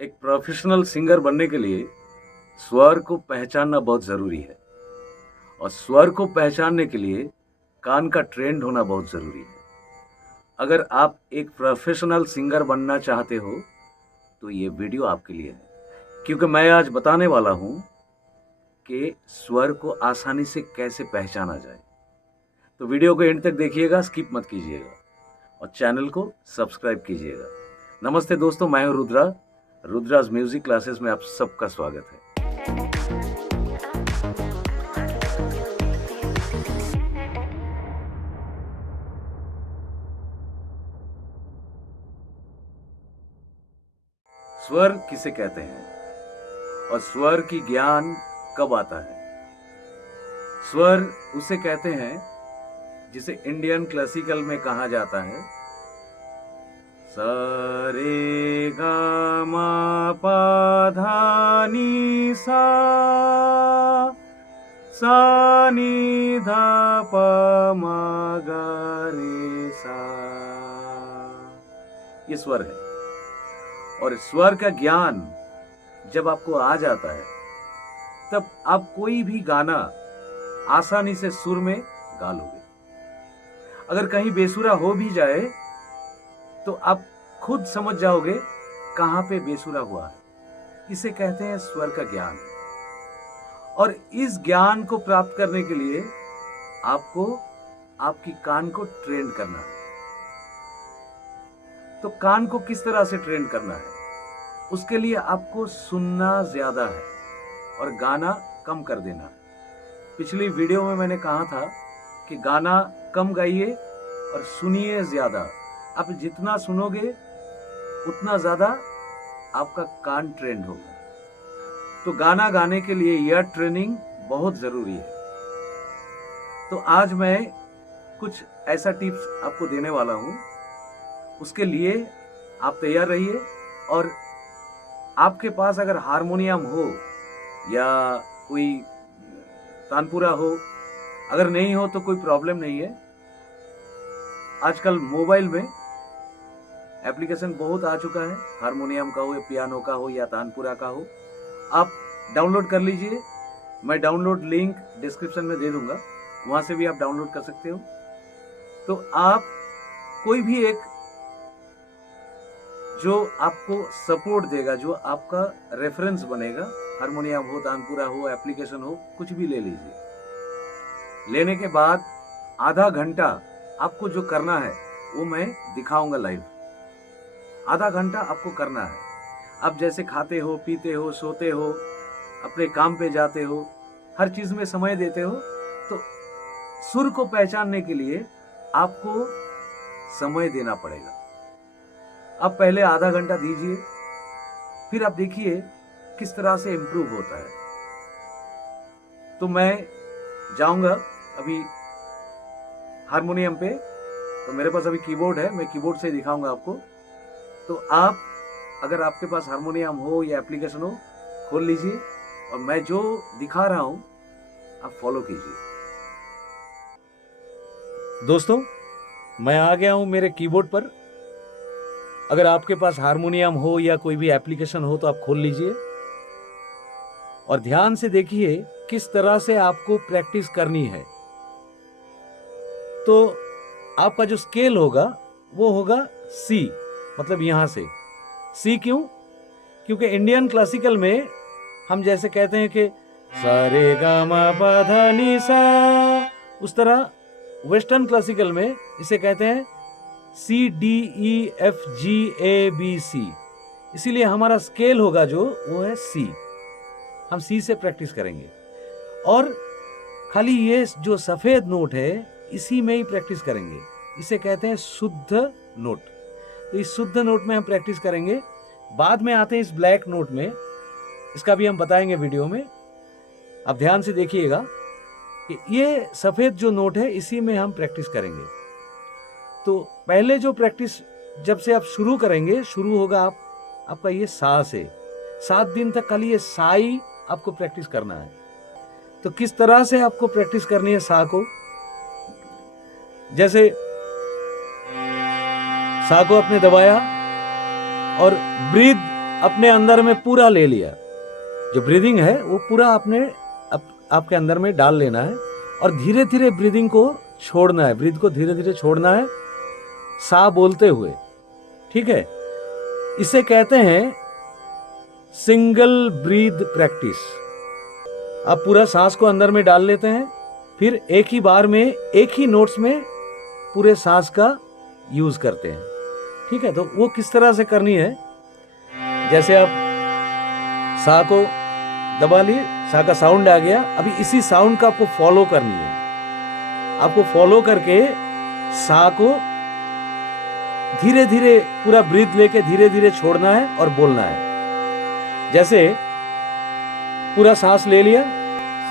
एक professional singer बनने के लिए स्वर को पहचानना बहुत ज़रूरी है और स्वर को पहचानने के लिए कान का ट्रेंड होना बहुत ज़रूरी है। अगर आप एक प्रोफेशनल सिंगर बनना चाहते हो, तो ये वीडियो आपके लिए है, क्योंकि मैं आज बताने वाला हूँ कि स्वर को आसानी से कैसे पहचाना जाए। तो वीडियो को एंड तक देखिएगा, स्किप मत कीजिएगा और चैनल को सब्सक्राइब कीजिएगा। नमस्ते दोस्तों, मैं हूँ रुद्रा। रुद्राज म्यूजिक क्लासेस में आप सबका स्वागत है। स्वर किसे कहते हैं और स्वर की ज्ञान कब आता है? स्वर उसे कहते हैं जिसे इंडियन क्लासिकल में कहा जाता है सा रे गा मा पा धा नी सा, सा नी धा पा मा गा रे सा। ये स्वर है और स्वर का ज्ञान जब आपको आ जाता है तब आप कोई भी गाना आसानी से सुर में गा लोगे। अगर कहीं बेसुरा हो भी जाए तो आप खुद समझ जाओगे कहां पे बेसुरा हुआ है। इसे कहते हैं स्वर का ज्ञान। और इस ज्ञान को प्राप्त करने के लिए आपको आपकी कान को ट्रेन करना है। तो कान को किस तरह से ट्रेन करना है? उसके लिए आपको सुनना ज्यादा है और गाना कम कर देना है। पिछली वीडियो में मैंने कहा था कि गाना कम गाइए और सुनिए ज्यादा। आप जितना सुनोगे उतना ज्यादा आपका कान ट्रेंड होगा। तो गाना गाने के लिए यह ट्रेनिंग बहुत जरूरी है। तो आज मैं कुछ ऐसा टिप्स आपको देने वाला हूं। उसके लिए आप तैयार रहिए। और आपके पास अगर हारमोनियम हो या कोई तानपुरा हो, अगर नहीं हो तो कोई प्रॉब्लम नहीं है। आजकल मोबाइल में एप्लीकेशन बहुत आ चुका है, हारमोनियम का हो या पियानो का हो या तानपुरा का हो। आप डाउनलोड कर लीजिए। मैं डाउनलोड लिंक डिस्क्रिप्शन में दे दूंगा, वहां से भी आप डाउनलोड कर सकते हो। तो आप कोई भी एक जो आपको सपोर्ट देगा, जो आपका रेफरेंस बनेगा, हारमोनियम हो, तानपुरा हो, एप्लीकेशन हो, कुछ भी ले लीजिए। लेने के बाद आधा घंटा आपको जो करना है वो मैं दिखाऊंगा लाइव। आधा घंटा आपको करना है। आप जैसे खाते हो, पीते हो, सोते हो, अपने काम पे जाते हो, हर चीज में समय देते हो। तो सुर को पहचानने के लिए आपको समय देना पड़ेगा। आप पहले आधा घंटा दीजिए, फिर आप देखिए किस तरह से इंप्रूव होता है। तो मैं जाऊंगा अभी हारमोनियम पे। तो मेरे पास अभी कीबोर्ड है, मैं कीबोर्ड से दिखाऊंगा आपको। तो आप अगर आपके पास हारमोनियम हो या एप्लीकेशन हो, खोल लीजिए और मैं जो दिखा रहा हूं आप फॉलो कीजिए। दोस्तों, मैं आ गया हूं मेरे कीबोर्ड पर। अगर आपके पास हारमोनियम हो या कोई भी एप्लीकेशन हो तो आप खोल लीजिए और ध्यान से देखिए किस तरह से आपको प्रैक्टिस करनी है। तो आपका जो स्केल होगा वो होगा सी, मतलब यहां से सी। क्यों? क्योंकि इंडियन क्लासिकल में हम जैसे कहते हैं कि सा रे गा मा पा धा नी सा, उस तरह वेस्टर्न क्लासिकल में इसे कहते हैं C D E F G A B C. इसीलिए हमारा स्केल होगा जो वो है सी। हम सी से प्रैक्टिस करेंगे और खाली ये जो सफेद नोट है इसी में ही प्रैक्टिस करेंगे। इसे कहते हैं शुद्ध नोट। तो इस शुद्ध नोट में हम प्रैक्टिस करेंगे। बाद में आते हैं इस ब्लैक नोट में, इसका भी हम बताएंगे वीडियो में। आप ध्यान से देखिएगा कि ये सफेद जो नोट है इसी में हम प्रैक्टिस करेंगे। तो पहले जो प्रैक्टिस जब से आप शुरू करेंगे, शुरू होगा आपका ये सा से। 7 दिन तक खाली ये सा ही आपको प्रैक्टिस करना है। तो किस तरह से आपको प्रैक्टिस करनी है सा को? जैसे सा को आपने दबाया और ब्रीथ अपने अंदर में पूरा ले लिया, जो ब्रीदिंग है वो पूरा आपके अंदर में डाल लेना है और धीरे धीरे ब्रीदिंग को छोड़ना है, ब्रीथ को धीरे धीरे छोड़ना है सा बोलते हुए। ठीक है, इसे कहते हैं सिंगल ब्रीथ प्रैक्टिस। आप पूरा सांस को अंदर में डाल लेते हैं, फिर एक ही बार में एक ही नोट्स में पूरे सांस का यूज करते हैं। ठीक है, तो वो किस तरह से करनी है, जैसे आप सा को दबा लिए, सा का साउंड आ गया, अभी इसी साउंड का आपको फॉलो करनी है। आपको फॉलो करके सा को धीरे धीरे पूरा ब्रीथ लेके धीरे धीरे छोड़ना है और बोलना है। जैसे पूरा सांस ले लिया,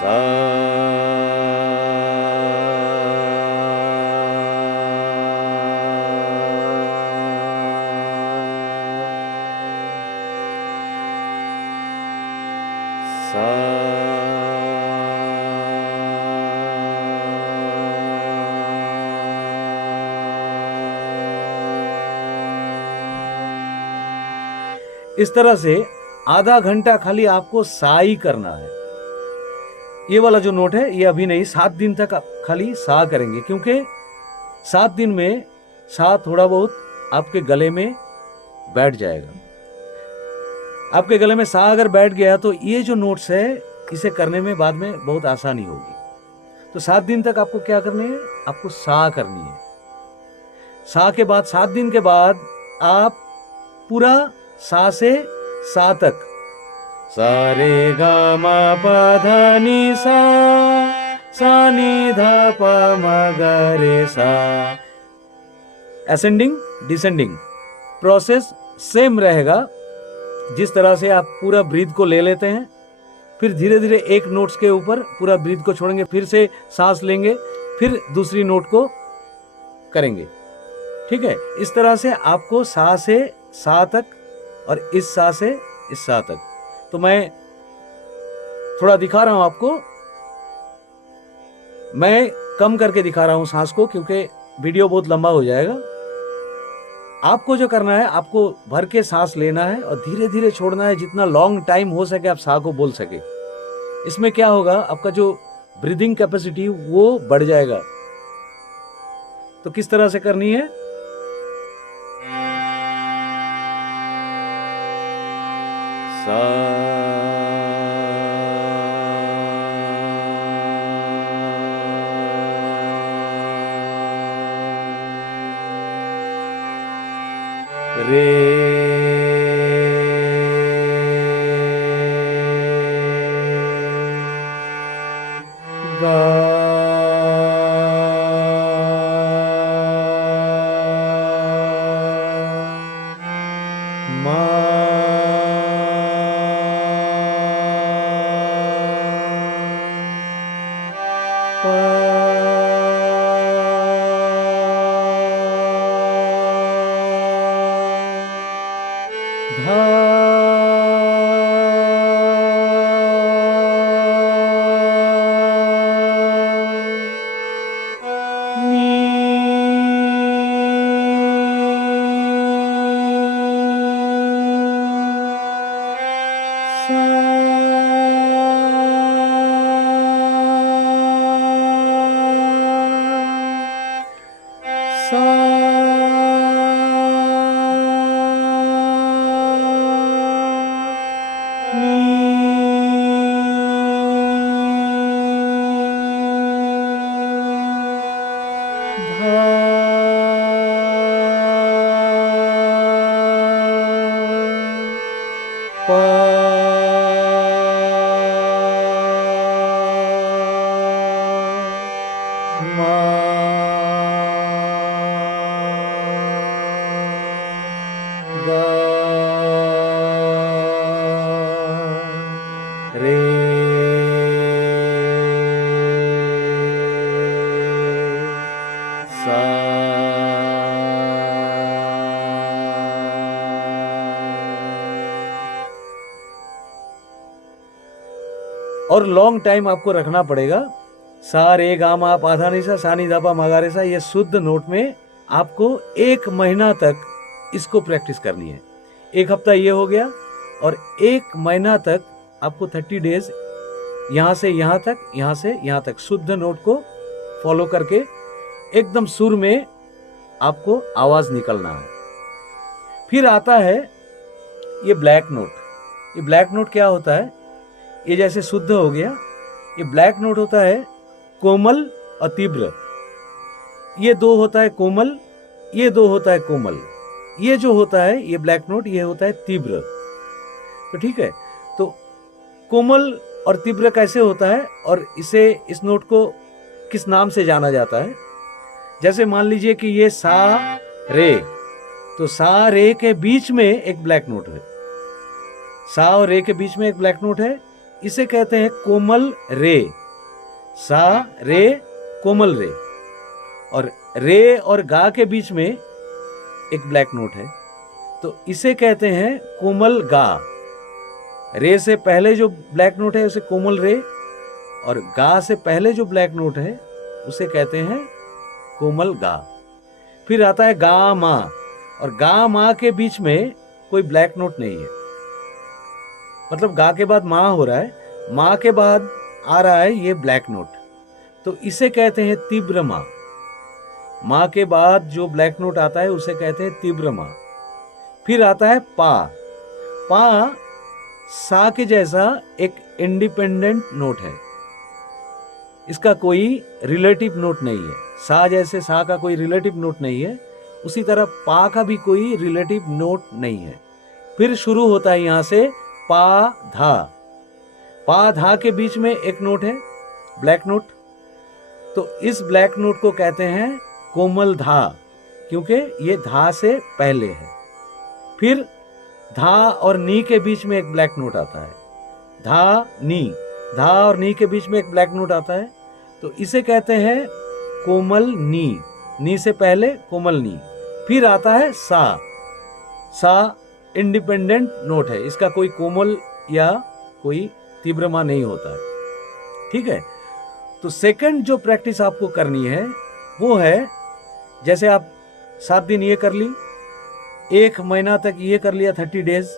सा इस तरह से आधा घंटा खाली आपको सा ही करना है। ये वाला जो नोट है ये अभी नहीं, 7 दिन तक आप खाली सा करेंगे, क्योंकि 7 दिन में सा थोड़ा बहुत आपके गले में बैठ जाएगा। आपके गले में सा अगर बैठ गया तो ये जो नोट्स है इसे करने में बाद में बहुत आसानी होगी। तो 7 दिन तक आपको क्या करने है, आपको सा करनी है। सा के बाद 7 दिन के बाद आप पूरा सा से सा तक, सा रे गा मा पा धा नी सा, सा नी धा पा मा गा रे सा, असेंडिंग डिसेंडिंग प्रोसेस सेम रहेगा। जिस तरह से आप पूरा ब्रीथ को ले लेते हैं, फिर धीरे धीरे एक नोट्स के ऊपर पूरा ब्रीथ को छोड़ेंगे, फिर से सांस लेंगे, फिर दूसरी नोट को करेंगे। ठीक है, इस तरह से आपको सा से सा तक और इस सा से इस सा तक। तो मैं थोड़ा दिखा रहा हूं आपको, मैं कम करके दिखा रहा हूं सांस को, क्योंकि वीडियो बहुत लंबा हो जाएगा। आपको जो करना है, आपको भर के सांस लेना है और धीरे धीरे छोड़ना है, जितना लॉन्ग टाइम हो सके आप सा को बोल सके। इसमें क्या होगा, आपका जो ब्रीदिंग कैपेसिटी वो बढ़ जाएगा। तो किस तरह से करनी है, सा रे गा मा और लॉन्ग टाइम आपको रखना पड़ेगा। सा रे गा मा पा धा नी सा, सा नी धा पा मा गा रे सा, ये शुद्ध नोट में आपको 1 महीना तक इसको प्रैक्टिस करनी है। 1 हफ्ता ये हो गया, और 1 महीना तक आपको 30 डेज यहाँ से यहाँ तक, यहाँ से यहाँ तक शुद्ध नोट को फॉलो करके एकदम सुर में आपको आवाज निकलना है। फिर आता है ये ब्लैक नोट। ये ब्लैक नोट क्या होता है? ये जैसे शुद्ध हो गया, ये ब्लैक नोट होता है कोमल और तीव्र। ये 2 होता है कोमल, ये 2 होता है कोमल। ये जो होता है ये ब्लैक नोट, ये होता है तीव्र। तो ठीक है, तो कोमल और तीव्र कैसे होता है और इस नोट को किस नाम से जाना जाता है? जैसे मान लीजिए कि ये सा रे, तो सा रे के बीच में एक ब्लैक नोट है। सा और रे के बीच में एक ब्लैक नोट है, इसे कहते हैं कोमल रे। सा रे कोमल रे। और रे और गा के बीच में एक ब्लैक नोट है, तो इसे कहते हैं कोमल गा। रे से पहले जो ब्लैक नोट है उसे कोमल रे, और गा से पहले जो ब्लैक नोट है उसे कहते हैं कोमल गा। फिर आता है गा मा, और गा मा के बीच में कोई ब्लैक नोट नहीं है। मतलब गा के बाद मा हो रहा है, मा के बाद आ रहा है ये ब्लैक नोट, तो इसे कहते हैं तीव्र मा। मा के बाद जो ब्लैक नोट आता है उसे कहते हैं तीव्र मा। फिर आता है पा। पा सा के जैसा एक इंडिपेंडेंट नोट है, इसका कोई रिलेटिव नोट नहीं है। सा जैसे सा का कोई रिलेटिव नोट नहीं है, उसी तरह पा का भी कोई रिलेटिव नोट नहीं है। फिर शुरू होता है यहां से पा धा। पा धा के बीच में एक नोट है ब्लैक नोट, तो इस ब्लैक नोट को कहते हैं कोमल धा, क्योंकि ये धा से पहले है। फिर धा और नी के बीच में एक ब्लैक नोट आता है, धा नी। धा और नी के बीच में एक ब्लैक नोट आता है, तो इसे कहते हैं कोमल नी। नी से पहले कोमल नी। फिर आता है सा। सा इंडिपेंडेंट नोट है, इसका कोई कोमल या कोई तीव्रमा नहीं होता है। ठीक है, तो सेकंड जो प्रैक्टिस आपको करनी है वो है, जैसे आप 7 दिन ये कर ली, 1 महीना तक ये कर लिया 30 डेज,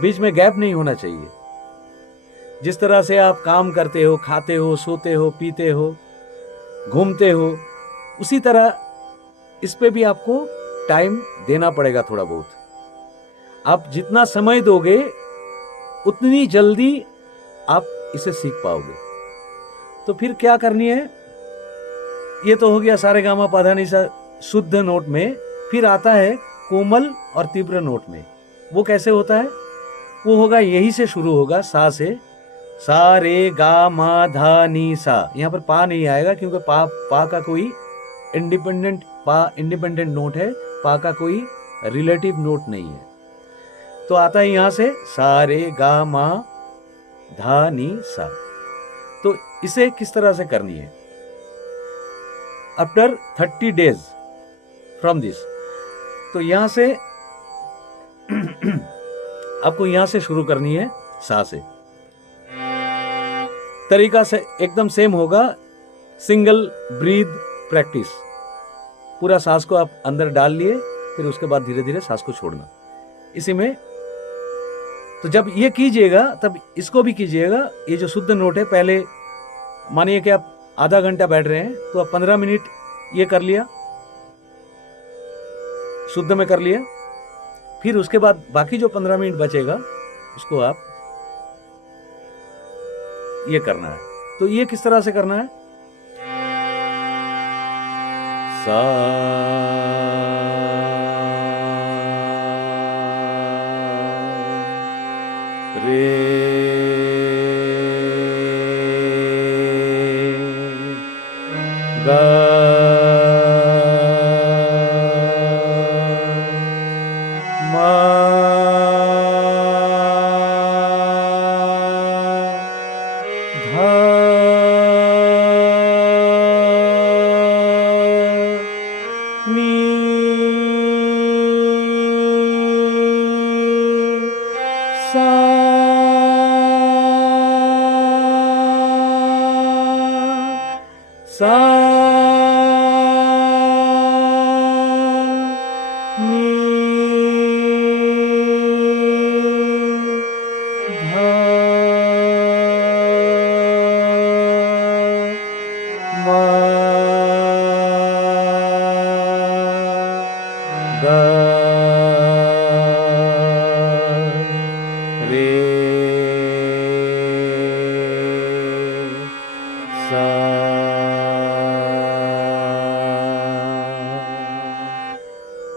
बीच में गैप नहीं होना चाहिए। जिस तरह से आप काम करते हो, खाते हो, सोते हो, पीते हो, घूमते हो, उसी तरह इस पे भी आपको टाइम देना पड़ेगा थोड़ा बहुत। आप जितना समय दोगे उतनी जल्दी आप इसे सीख पाओगे। तो फिर क्या करनी है? ये तो हो गया सारेगामा पाधा निसा शुद्ध नोट में। फिर आता है कोमल और तीव्र नोट में। वो कैसे होता है? वो होगा यही से शुरू होगा, सा से। सा रे गा मा धा नी सा। यहाँ पर पा नहीं आएगा क्योंकि पा का कोई इंडिपेंडेंट नोट है, पा का कोई रिलेटिव नोट नहीं है। तो आता है यहां से सा रे गा मा धा नी सा। तो इसे किस तरह से करनी है? आफ्टर 30 डेज फ्रॉम दिस, तो यहां से आपको यहां से शुरू करनी है, सा से। तरीका से एकदम सेम होगा, सिंगल ब्रीथ प्रैक्टिस। पूरा सांस को आप अंदर डाल लिए, फिर उसके बाद धीरे धीरे सांस को छोड़ना इसी में। तो जब ये कीजिएगा तब इसको भी कीजिएगा। ये जो शुद्ध नोट है, पहले मानिए कि आप आधा घंटा बैठ रहे हैं, तो आप 15 मिनट ये कर लिया, शुद्ध में कर लिया। फिर उसके बाद बाकी जो 15 मिनट बचेगा उसको आप ये करना है। तो ये किस तरह से करना है? सा रे गा मा धा नी सा सा नी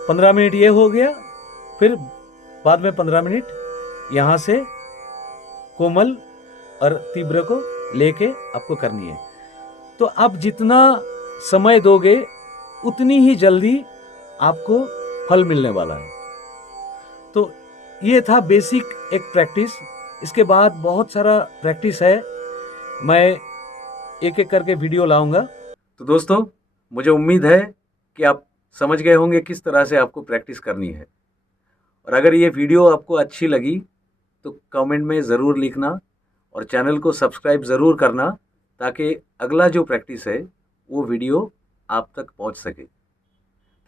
15 मिनट ये हो गया, फिर बाद में 15 मिनट यहाँ से कोमल और तीव्र को लेके आपको करनी है। तो आप जितना समय दोगे उतनी ही जल्दी आपको फल मिलने वाला है। तो ये था बेसिक एक प्रैक्टिस। इसके बाद बहुत सारा प्रैक्टिस है, मैं एक एक करके वीडियो लाऊंगा। तो दोस्तों, मुझे उम्मीद है कि आप समझ गए होंगे किस तरह से आपको प्रैक्टिस करनी है। और अगर ये वीडियो आपको अच्छी लगी तो कमेंट में ज़रूर लिखना और चैनल को सब्सक्राइब ज़रूर करना, ताकि अगला जो प्रैक्टिस है वो वीडियो आप तक पहुंच सके।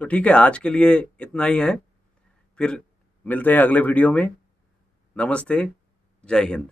तो ठीक है, आज के लिए इतना ही है। फिर मिलते हैं अगले वीडियो में। नमस्ते, जय हिंद।